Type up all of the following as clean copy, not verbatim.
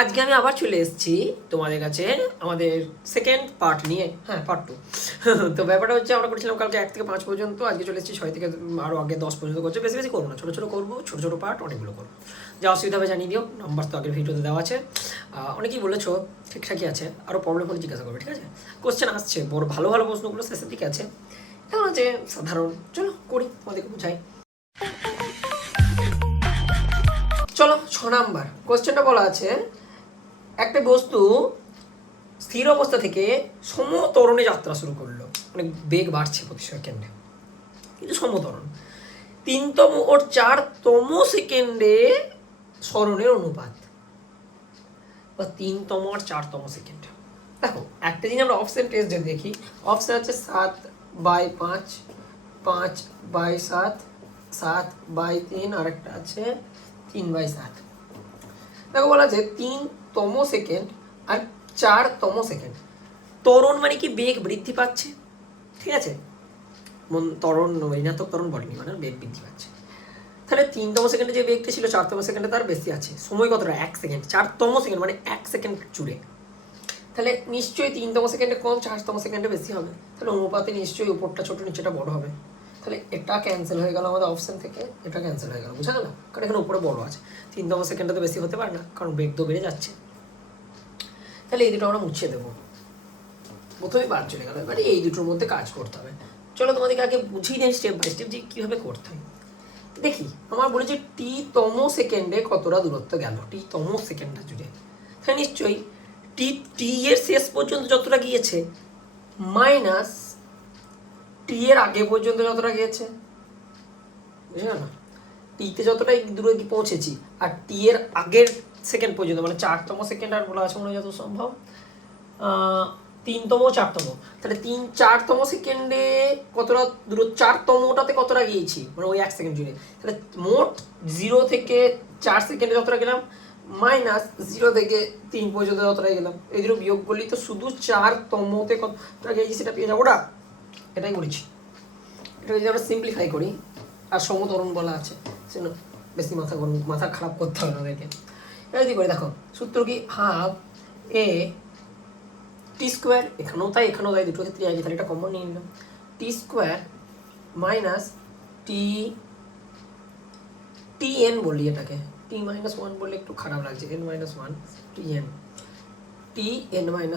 আজকে আমি আবার চলে এসেছি তোমাদের কাছে আমাদের সেকেন্ড পার্ট নিয়ে, হ্যাঁ পার্ট 2। তো ব্যাপারটা হচ্ছে আমরা করেছিলাম কালকে 1 থেকে 5 পর্যন্ত, আজকে চলে এসেছি 6 থেকে আরও আগে 10 পর্যন্ত করছে। বেশি বেশি করবো না, ছোটো ছোটো করবো, ছোটো ছোটো পার্ট অনেকগুলো করবো। যা অসুবিধা হবে জানিয়ে দিও, নাম্বার তো আগের ভিডিওতে দেওয়া আছে। অনেকেই বলেছো ঠিকঠাকই আছে, আরও প্রবলেম হলে জিজ্ঞাসা করবে, ঠিক আছে? কোশ্চেন আসছে, বড় ভালো ভালো প্রশ্নগুলো শেষের দিকে আছে, এখন আছে সাধারণ। চলো করি, তোমাদেরকে বুঝাই। চলো 6 নাম্বার কোশ্চেনটা বলা আছে, একটা বস্তু স্থির অবস্থা থেকে সমতরণে যাত্রা শুরু করলো, মানে বেগ বাড়ছে প্রতি সেকেন্ডে, কিন্তু সমতরণ 3তম ও 4তম সেকেন্ডে সরণের অনুপাত, বা 3তম আর 4তম সেকেন্ড। দেখো একটা জিনিস আমরা অপশন টেস্ট যদি দেখি, অপশন আছে 7/5, 5/7, 7/3, আর একটা আছে 3/7। দেখো বলা আছে 3তম সেকেন্ড আর 4তম সেকেন্ড, ত্বরণ মানে কি বেগ বৃদ্ধি পাচ্ছে, ঠিক আছে? ত্বরণ ঋণাত্মক ত্বরণ বলেনি, মানে বেগ বৃদ্ধি পাচ্ছে। তাহলে 3তম সেকেন্ডে যে বেগটা ছিল 4তম সেকেন্ডে তার বেশি আছে। সময় কতটা? 1 সেকেন্ড। 4তম সেকেন্ড মানে 1 সেকেন্ড জুড়ে, তাহলে নিশ্চয়ই 3তম সেকেন্ডে কম, 4তম সেকেন্ডে বেশি হবে। তাহলে অনুপাতে নিশ্চয়ই উপরটা ছোট, নিচেটা বড় হবে। তাহলে এটা ক্যান্সেল হয়ে গেল আমাদের অপশন থেকে, এটা ক্যান্সেল হয়ে গেল, বুঝা গেল? কারণ এখানে উপরে বড় আছে, 3তম সেকেন্ডে তো বেশি হতে পারে না, কারণ বেগ তো বেড়ে যাচ্ছে। তাহলে এই দুটো আমরা মুছিয়ে দেবো, প্রথমেই বাদ চলে গেল। এবারে এই দুটোর মধ্যে কাজ করতে হবে। চলো তোমাদেরকে আগে বুঝিয়ে দেয় স্টেপ বাই স্টেপ যে কীভাবে করতে হয়। দেখি আমার বলেছে টি-তম সেকেন্ডে কতটা দূরত্ব গেল, টি-তম সেকেন্ডটা জুড়ে। তাহলে নিশ্চয়ই টি এর শেষ পর্যন্ত যতটা গিয়েছে মাইনাস টি এর আগে পর্যন্ত যতটা গিয়েছে, বুঝলে না? টিতে যতটা দূরে পৌঁছেছি আর টি এর আগের সেকেন্ড পর্যন্ত, মানে 4তম সেকেন্ড আর বলা আছে মনে হয় যত সম্ভব 3তম 4তম, তাহলে 3-4তম সেকেন্ডে কতটা দূর, 4তমটাতে কতটা গিয়েছি, মানে ওই 1 সেকেন্ড জুড়ে। তাহলে মোট 0 থেকে 4 সেকেন্ডে যতটা গেলাম মাইনাস 0 থেকে 3 পর্যন্ত যতটা গেলাম, এই দুটো বিয়োগ করলেই তো শুধু 4তমতে কতটা গিয়েছি সেটা পেয়ে যাবো। ওটা এটাই করেছি। এটা যদি আমরা সিম্পলিফাই করি, আর সমতরণ বলা আছে সেজন্য বেশি মাথা খারাপ করতে হবে আমাদেরকে। এটা যদি করি, দেখো সূত্র কি, হাফ এ টি স্কোয়ার, এখানেও তাই এখানেও তাই, দুটো ক্ষেত্রে আছে, তাহলে এটা কমন নিয়ে নিলাম। টি স্কোয়ার মাইনাস টি এন বলি এটাকে, t-1 বললে একটু খারাপ লাগছে, n-1 t n-1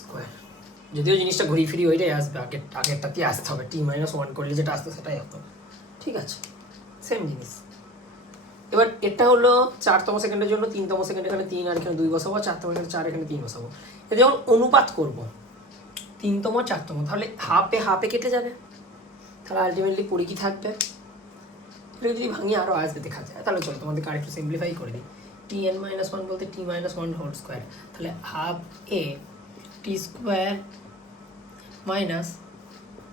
স্কোয়ার। যদিও জিনিসটা ঘুরি ফিরি ওইটাই আসবে, আগেরটাতেই আসতে হবে, t-1 করলে যেটা আসতো সেটাই হতো, ঠিক আছে? সেম জিনিস। এবার এটা হলো 4তম সেকেন্ডের জন্য, 3তম সেকেন্ড এখানে 3 আর এখানে 2 বসাবো, 4তম এখানে 4 এখানে 3 বসাবো। এটা যখন অনুপাত করব 3তম 4তম, তাহলে হাফে হাফে কেটে যাবে, তাহলে আলটিমেটলি পড়ে কি থাকবে? এটা যদি ভাঙিয়ে আরও আসবে দেখা যায়। তাহলে চলো তোমাদেরকে আরেকটু সিম্পলিফাই করে দিই। t-1 বলতে t-1 হোল স্কোয়ার, তাহলে half A T square minus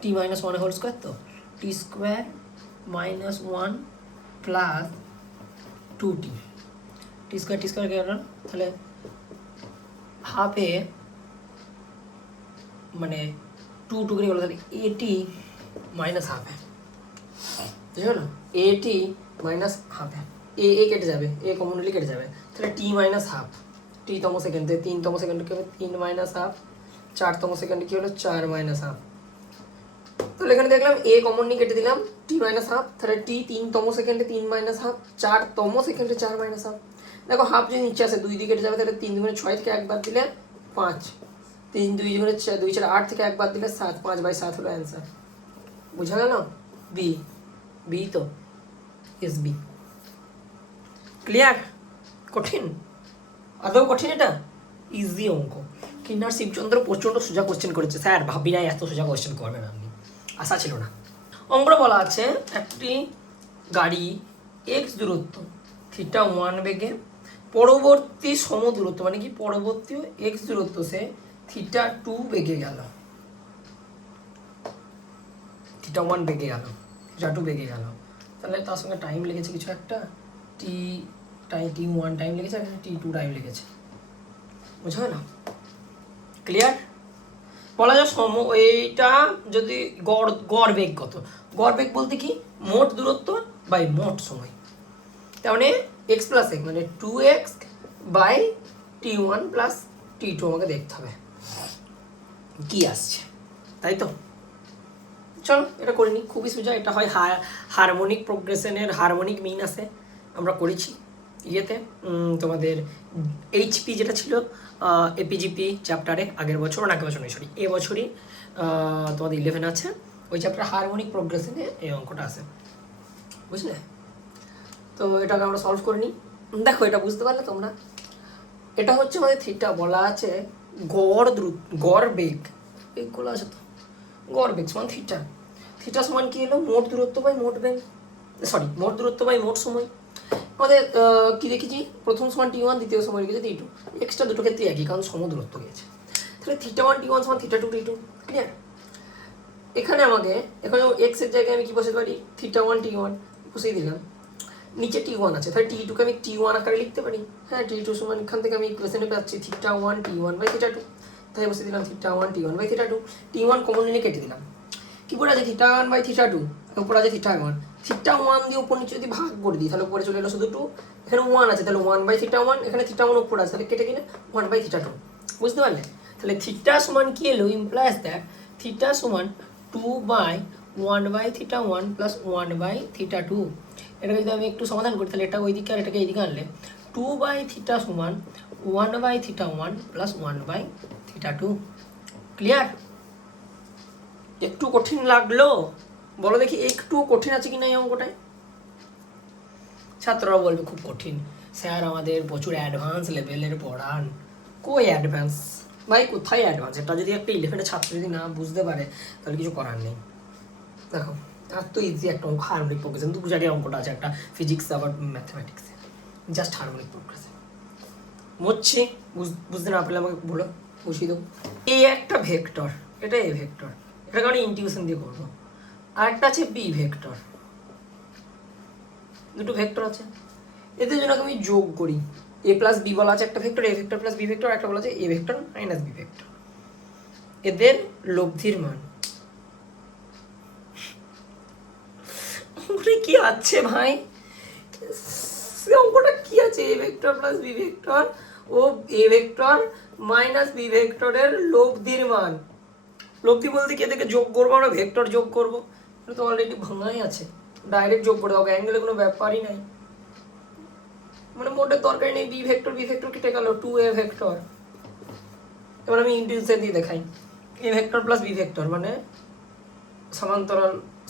t-1 whole square, তো T square minus 1 plus 2t, T square গেল, তাহলে হাফ এ মানে 2 করে গেলো, তাহলে এটি মাইনাস হাফ এ, বুঝলো না? এটি মাইনাস হাফ এ কেটে যাবে, এ কমনলি কেটে যাবে, তাহলে টি মাইনাস হাফ, টি-তম সেকেন্ডে 3তম সেকেন্ডে কী হবে 3 মাইনাস হাফ, 4তম সেকেন্ডে কী হলো 4 মাইনাস হাফ। তাহলে এখানে দেখলাম এ কমন নিয়ে কেটে দিলাম, টি মাইনাস হাফ, তাহলে টি 3তম সেকেন্ডে 3 মাইনাস হাফ, 4তম সেকেন্ডে 4 মাইনাস হাফ। দেখো হাফ যদি নিচে আসে 2 দিয়ে কেটে যাবে, তাহলে 3 2 6 থেকে 1 বাদ দিলে 5, 3 2 2 4 8 থেকে 1 বাদ দিলে 7, 5/7 হলো অ্যান্সার। বুঝা গেল? বি তো এস বি। ক্লিয়ার? কঠিন? আদৌ কঠিন? এটা ইজি অঙ্ক। কিন্নার শিবচন্দ্র প্রচণ্ড সোজা কোশ্চেন করেছে, স্যার ভাবি নাই এত সোজা কোশ্চেন করবেন আপনি, আশা ছিল না। অঙ্কটা বলা আছে একটি গাড়ি এক্স দূরত্ব θ1 বেগে পরবর্তী সম দূরত্ব, মানে কি পরবর্তী এক্স দূরত্ব সে θ2 বেগে গেল, θ1 বেগে গেল, θ2 বেগে গেল, তাহলে তার সঙ্গে টাইম লেগেছে কিছু একটা, t1 টাইম লেগেছে, আর t2 টাইম লেগেছে, বুঝা গেল? ক্লিয়ার? বলা যায় এইটা যদি গড় বেগ কত, গড় বেগ বলতে কি মোট দূরত্ব বাই মোট সময়, তার মানে এক্স প্লাস এক মানে 2x by T1 plus T2 আমাকে দেখতে হবে কি আসছে, তাই তো? চলো এটা করে নিই, খুবই সোজা। এটা হয় হারমোনিক প্রোগ্রেশনের হারমোনিক মিন আছে, আমরা করেছি ইয়েতে তোমাদের এইচপি যেটা ছিল এপিজিপি চ্যাপ্টারে আগের বছর, না আগের বছর নয় সরি এবছরই তোমাদের 11 আছে, ওই চ্যাপ্টার হারমোনিক প্রোগ্রেশনে এই অঙ্কটা আছে, বুঝলে? তো এটাকে আমরা সলভ করে নিই। দেখো এটা বুঝতে পারলে তোমরা, এটা হচ্ছে আমাদের থিটা, বলা আছে গড় বেগ, বেগগুলো আছে তো, গড় বেগ সমান থিটা। থিটা সমান কি হলো? মোট দূরত্ব বাই মোট বেগ, সরি মোট দূরত্ব বাই মোট সময়। আমাদের কি দেখেছি, প্রথম সমান T1, দ্বিতীয় সময় লিখেছে T2, এক্সট্রা দুটো ক্ষেত্রে একই, কারণ সমদূরত্ব গিয়েছে। তাহলে θ1 T1 সমান θ2 T2, ক্লিয়ার? এখানে আমাকে এখানে এক্স এর জায়গায় আমি কি বসাতে পারি? θ1 T1 বসিয়ে দিলাম, নিচে T1 আছে, তাহলে T2কে আমি T1 আকারে লিখতে পারি। হ্যাঁ, T2 সমান এখান থেকে আমি ইকুয়েশনে পাচ্ছি θ1 T1 বাই θ2, তাই বসিয়ে দিলাম θ1 T1 বাই θ2। T1 কমন নিয়ে কেটে দিলাম, কি পড়ে আছে θ1 বাই θ2, উপরে আছে θ1, θ1 দিয়ে উপর নিচে যদি ভাগ করে দিই তাহলে উপরে চলে এলো শুধু 2, এখানে 1 আছে তাহলে 1 বাই θ1, এখানে θ1 উপরে আছে তাহলে কেটে গেলে 1 বাই θ2, বুঝতে পারলে? তাহলে থিটা সমান কি এলো? ইমপ্লাইজ দ্যাট থিটা সমান 2 বাই 1 বাই θ1 প্লাস 1 বাই θ2। এটাকে যদি আমি একটু সমাধান করি তাহলে এটা ওইদিকে আর এটাকে এইদিকে আনলে 2 বাই থিটা সমান 1 বাই θ1 প্লাস 1 বাই θ2, ক্লিয়ার? একটু কঠিন লাগলো? বলো দেখি একটু কঠিন আছে কি না এই অঙ্কটায়? ছাত্ররা বলবে খুব কঠিন স্যার, আমাদের প্রচুর অ্যাডভান্স লেভেলের পড়ান। কই অ্যাডভান্স ভাই, কোথায় অ্যাডভান্স? এটা যদি একটা 11-এর ছাত্র যদি না বুঝতে পারে তাহলে কিছু করার নেই। দেখো আর তো ইজি একটা অঙ্ক, হারমোনিক প্রোগ্রেশন, দুটো জায়গায় অঙ্কটা আছে, একটা ফিজিক্স আবার ম্যাথমেটিক্সে, জাস্ট হারমোনিক প্রোগ্রেশন। বুঝছি, বুঝতে না পারলে আমাকে বলো, বুঝিয়ে দেবো। এই একটা ভেক্টর, এটা এ ভেক্টর, এটাকে আমি ইন্টিগ্রেশন দিয়ে করবো। আর একটা আছে বি ভেক্টর, দুটো ভেক্টর আছে, এদের জন্য আমি যোগ করি। এ প্লাস বি বলা আছে একটা vector, A vector plus B vector, একটা বলা আছে A vector minus B vector, এদের লব্ধির মান। কি আছে ভাই অঙ্কটা, কি আছে? A vector plus B vector ও এ ভেক্টর মাইনাস বি ভেক্টরের লব্ধির মান। লব্ধি বলতে কি, এদেরকে যোগ করবো আমরা, ভেক্টর যোগ করবো, এটা তো অলরেডি ভাঙাই আছে, ডাইরেক্ট যোগ করে দেবো, অ্যাঙ্গেলে কোনো ব্যাপারই নাই, মানে মোটের দরকারই নেই। বি ভেক্টর কেটে গেল, 2a ভেক্টর। এবার আমি ইন্টিগ্রেশন দিয়ে দেখাই, A vector plus B vector মানে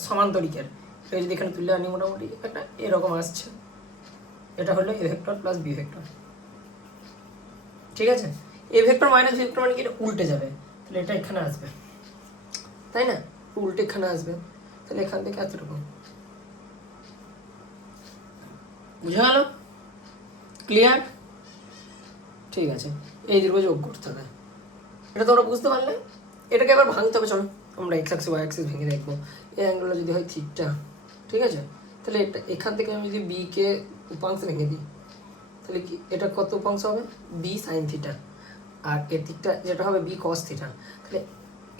সমান্তরিকের, এটা যদি এখানে তুলে আনি মোটামুটি একটা এরকম আসছে, এটা হলো A vector plus B vector, ঠিক আছে? A vector minus B vector মানে কি, এটা উল্টে যাবে, তাহলে এটা এখানে আসবে, তাই না? উল্টে এখানে আসবে, তাহলে এখান থেকে এতটুকু, বুঝা গেল? ক্লিয়ার? ঠিক আছে, এই দুটো যোগ করতে হবে, এটা তোমরা বুঝতে পারলে? এটাকে এবার ভাঙতে হবে, চলো আমরা এক্স অ্যাক্সিস ওয়াই অ্যাক্সিস ভেঙে দেখবো। এই অ্যাঙ্গেলটা যদি হয় থিটা, ঠিক আছে? তাহলে এটা এখান থেকে আমি যদি বি কে উপাংশ ভেঙে দিই তাহলে কি এটা কত উপাংশ হবে? বি সাইন থিটা, আর এর দিকটা যেটা হবে বি কস থিটা, তাহলে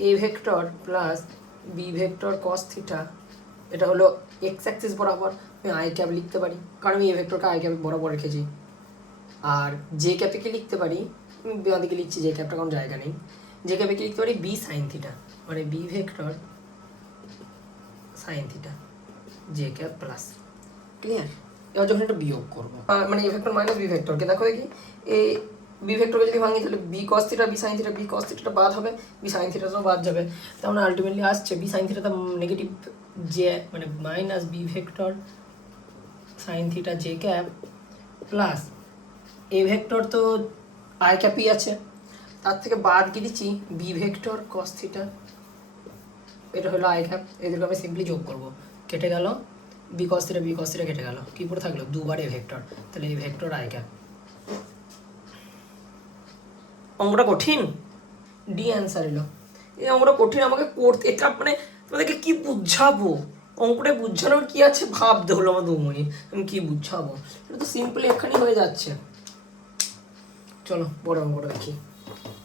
A vector plus B vector cos theta, এটা হলো এক্স অ্যাক্সিস বরাবর, আমি আই ক্যাপ লিখতে পারি কারণ আমি এ ভেক্টরকে আই ক্যাপ বরাবর রেখেছি। আর জে ক্যাপেকে লিখতে পারি, আমি বাঁদিকে লিখছি জে ক্যাপটা, কারণ জায়গা নেই, জে ক্যাপেকে লিখতে পারি বি সাইন থিটা, মানে B vector sine theta J cap plus, clear? এবার যখন এটা বিয়োগ করবো মানে এ ভেক্টর মাইনাস বি ভেক্টরকে দেখো দেখি, এই বি ভেক্টরকে যদি ভাঙি তাহলে B cos theta B sine theta, B cos থিটাটা বাদ হবে, বি সাইন থিটাটাও বাদ যাবে, তার মানে আলটিমেটলি আসছে বি সাইন থিটাটা নেগেটিভ জে, মানে minus B vector sine theta J cap plus A vector তো আই ক্যাপই আছে, তার থেকে বাদ দিয়ে দিচ্ছি বি ভেক্টর কস থিটা, এটা হলো আই ক্যাপ, এদেরকে আমি সিম্পলি যোগ করবো, কেটে গেল বি কস থিটা কেটে গেল, কি পড়ে থাকলো দুবার এ ভেক্টর, তাহলে এই ভেক্টর আই ক্যাপ। অঙ্কটা কঠিন, ডি অ্যান্সার এলো। এই অঙ্কটা কঠিন আমাকে করতে, এটা মানে তোমাদেরকে কি বুঝাবো, অঙ্কটা বুঝানোর কি আছে ভাবতে হলো আমার 2 মিনিট, আমি কি বুঝাবো, এটা তো সিম্পলি এখানেই হয়ে যাচ্ছে। চলো বড় অঙ্কটা দেখি,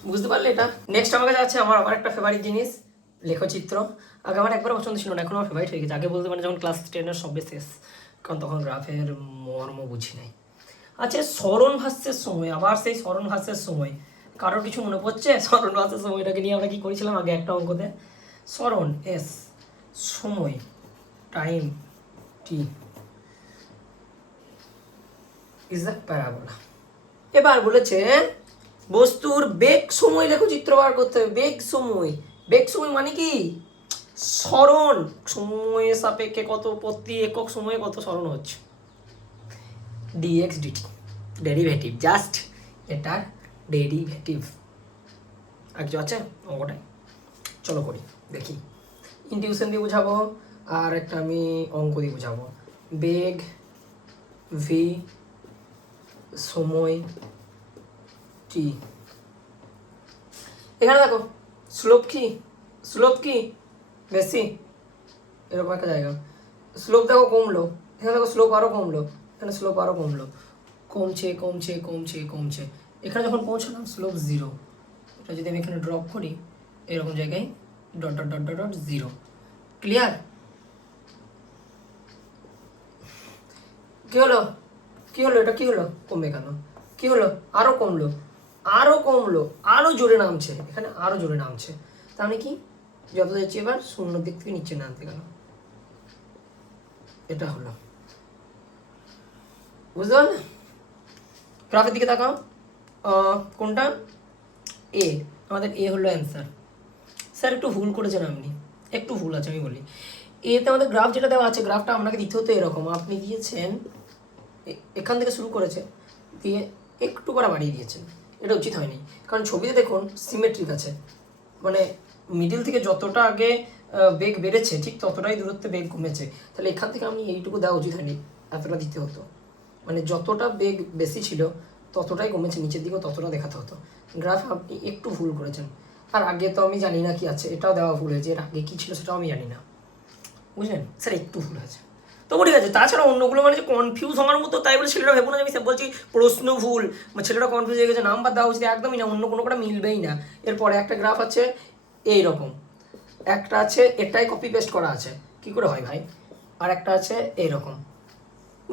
বুঝতে পারলে এটা? নেক্সট আমার কাছে আছে আমার আবার একটা ফেভারিট জিনিস, লেখচিত্র। আগে আমার একবার পছন্দ ছিল না, এখন আমার ফেভারিট হয়ে গেছে। আগে বলতে পারে যখন ক্লাস 10-এর সবে শেষ, কারণ তখন গ্রাফের মর্ম বুঝি নাই। আচ্ছা স্মরণ ভাষ্যের সময়, আবার সেই স্মরণ ভাষ্যের সময় কারোর কিছু মনে পড়ছে? স্মরণ ভাষ্যের সময়টাকে নিয়ে আমরা কি করেছিলাম আগে একটা অঙ্কতে? স্মরণ এস, সময় time T is the parabola. এবার বলেছে বস্তুর বেগ সময় লেখো, চিত্র বার করতে হবে। বেগ সময়, বেগ সময় মানে কি? স্মরণ, সময়ের সাপেক্ষে কত প্রতি একক সময়ে কত স্মরণ হচ্ছে, ডিএক্স ডিটি ডেরিভেটিভ, জাস্ট এটার ডেরিভেটিভ। আর কিছু আছে অঙ্কটাই? চলো করি, দেখি। ইনটিউশন দিয়ে বুঝাবো আর একটা আমি অঙ্ক দিয়ে বুঝাবো। বেগ ভি সময় টি। এখানে দেখো স্লোপ কি, স্লোপ কি বেশি, এরকম একটা জায়গা। স্লোপ দেখো কমলো, এখানে দেখো স্লোপ আরও কমলো, এখানে স্লোপ আরও কমলো, কমছে কমছে কমছে কমছে। এখানে যখন পৌঁছালাম স্লোপ জিরো, এটা যদি আমি এখানে ড্রপ করি এরকম জায়গায় dot dot dot dot dot zero. Clear? কী হলো, কী হলো, এটা কী হলো, কমবে কেন? কী হলো, আরও কমলো, আরও কমলো, আরও জোরে নামছে, এখানে আরও জোরে নামছে। তার মানে কি, যত যাচ্ছি এবার শূন্যর দিক থেকে নিচে নামতে গেল। এটা হলো, বুঝতে পারলে? গ্রাফের দিকে তাকাও, কোনটা? এ, আমাদের এ হলো অ্যান্সার। স্যার একটু ভুল করেছেন আপনি, একটু ভুল আছে আমি বলি। এতে আমাদের গ্রাফ যেটা দেওয়া আছে, গ্রাফটা আপনাকে দিতে হতো এরকম। আপনি দিয়েছেন এখান থেকে শুরু করেছে দিয়ে একটু করে বাড়িয়ে দিয়েছেন, এটা উচিত হয়নি। কারণ ছবিতে দেখুন সিমেট্রিক আছে, মানে মিডিল থেকে যতটা আগে বেগ বেড়েছে ঠিক ততটাই দূরত্বে বেগ কমেছে। তাহলে এখান থেকে আপনি এইটুকু দেওয়া উচিত হয়নি, এতটা দিতে হতো। মানে যতটা বেগ বেশি ছিল ততটাই কমেছে, নিচের দিকেও ততটা দেখাতে হতো। গ্রাফ আপনি একটু ভুল করেছেন। আর আগে তো আমি জানি না কি আছে, এটাও দেওয়া ভুল হয়েছে, এর আগে কী ছিল সেটাও আমি জানি না, বুঝলেন স্যার? একটু ভুল হয়েছে, তবু ঠিক আছে। তাছাড়া অন্যগুলো মানে যে কনফিউজ হওয়ার মতো, তাই বলে ছেলেটা ভেবো না আমি বলছি প্রশ্ন ভুল, ছেলেটা কনফিউজ হয়ে গেছে, নাম্বার দেওয়া উচিত, একদমই না, অন্য কোনো কটা মিলবেই না। এরপরে একটা গ্রাফ আছে এইরকম, একটা আছে এটাই কপি পেস্ট করা আছে, কি করে হয় ভাই? আর একটা আছে এইরকম,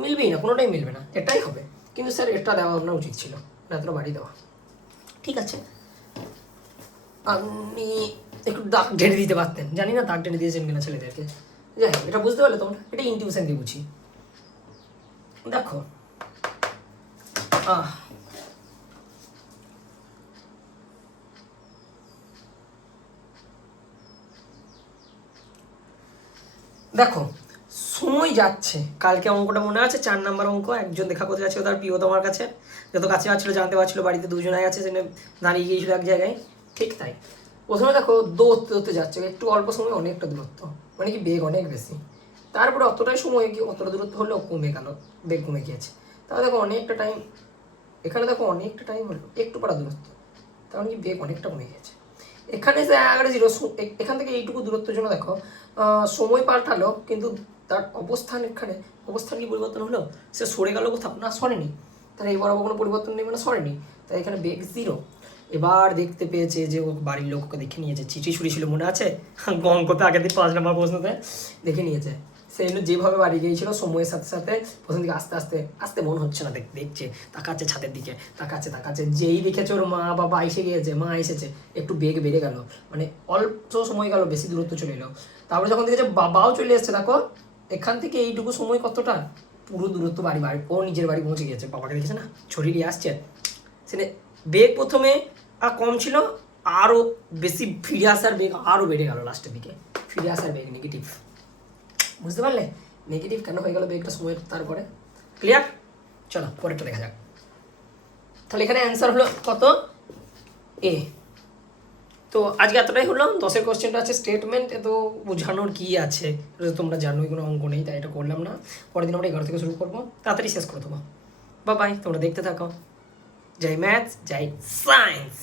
মিলবেই না, কোনোটাই মিলবে না, এটাই হবে। কিন্তু স্যার এটা দেওয়া আপনার উচিত ছিল না, এতটা বাড়ি দেওয়া। ঠিক আছে, আপনি একটু দাগ ঢেলে দিতে পারতেন, জানি না দাগ ঢেলে দিয়েছেন কিনা ছেলেদেরকে। যাই হোক, এটা বুঝতে পারলে তোমরা, এটা ইনটিউশন দিয়ে বুঝি। দেখো দেখো সময় যাচ্ছে, কালকে অঙ্কটা মনে আছে 4 নম্বর অঙ্ক, একজন দেখা করতে যাচ্ছিল তার প্রিয় তোমার কাছে, যত কাছে যাচ্ছিল জানতে পারছিল বাড়িতে দুজনাই আছে, সেখানে দাঁড়িয়ে গিয়েছিল এক জায়গায়। ঠিক তাই, প্রথমে দেখো দৌড়তে দৌড়তে যাচ্ছে, একটু অল্প সময় অনেকটা দূরত্ব, মানে কি বেগ অনেক বেশি। তারপরে অতটাই সময় কি অতটা দূরত্ব হলেও কমে গেল, বেগ কমে গিয়েছে। তাহলে দেখো অনেকটা টাইম, এখানে দেখো অনেকটা টাইম হলো, একটু পারা দূরত্ব, তার কি বেগ অনেকটা কমে গেছে। এখানে যে আগে জিরো, এখান থেকে এইটুকু দূরত্বের জন্য দেখো সময় পাল্টালো, কিন্তু তার অবস্থান, এখানে অবস্থান কি পরিবর্তন হলো? সে সরে গেল কোথাও না, সরেনি। তাহলে এবার কোনো পরিবর্তন নেই, মানে সরেনি, তাই এখানে বেগ জিরো। এবার দেখতে পেয়েছে যে ও বাড়ির লোককে দেখে নিয়েছে, চিঠি ছুরি ছিল মনে আছে অঙ্কতে আগের দিন 5 নম্বর প্রশ্নতে দেখে নিয়েছে। সেই জন্য যেভাবে বাড়ি গিয়েছিল সময়ের সাথে সাথে প্রথম দিকে আস্তে আস্তে আস্তে মন হচ্ছে না, দেখছে, তাকাচ্ছে ছাদের দিকে, তাকাচ্ছে, যেই দেখেছে ওর মা বাবা এসে গিয়েছে, মা এসেছে, একটু বেগ বেড়ে গেল, মানে অল্প সময় গেল, বেশি দূরত্ব চলে এলো। তারপরে যখন দেখেছে বাবাও চলে এসছে, দেখো এখান থেকে এইটুকু সময় কতটা, পুরো দূরত্ব বাড়ি ও নিজের বাড়ি পৌঁছে গিয়েছে, বাবাকে দেখেছে না ছড়িয়ে দিয়ে আসছে। সেটা বেগ প্রথমে কম ছিল, আরও বেশি ফিরে আসার বেগ আরও বেড়ে গেল লাস্টের দিকে, ফিরে আসার বেগ নেগেটিভ। বুঝতে পারলে নেগেটিভ কেন হয়ে গেল বেগটা সময়ের? তারপরে ক্লিয়ার? চলো পরেরটা দেখা যাক। তাহলে এখানে অ্যান্সার হলো কত? এ। তো আজকে এতটাই হলো। 10-এর কোশ্চেনটা আছে স্টেটমেন্ট, এত বোঝানোর কি আছে, তোমরা জানোই কোনো অঙ্ক নেই, তাই এটা করলাম না। পরের দিন আমরা 11 থেকে শুরু করবো, তাড়াতাড়ি শেষ করে দেবো। বাই, তোমরা দেখতে থাকো। জয় ম্যাথস, জয় সায়েন্স।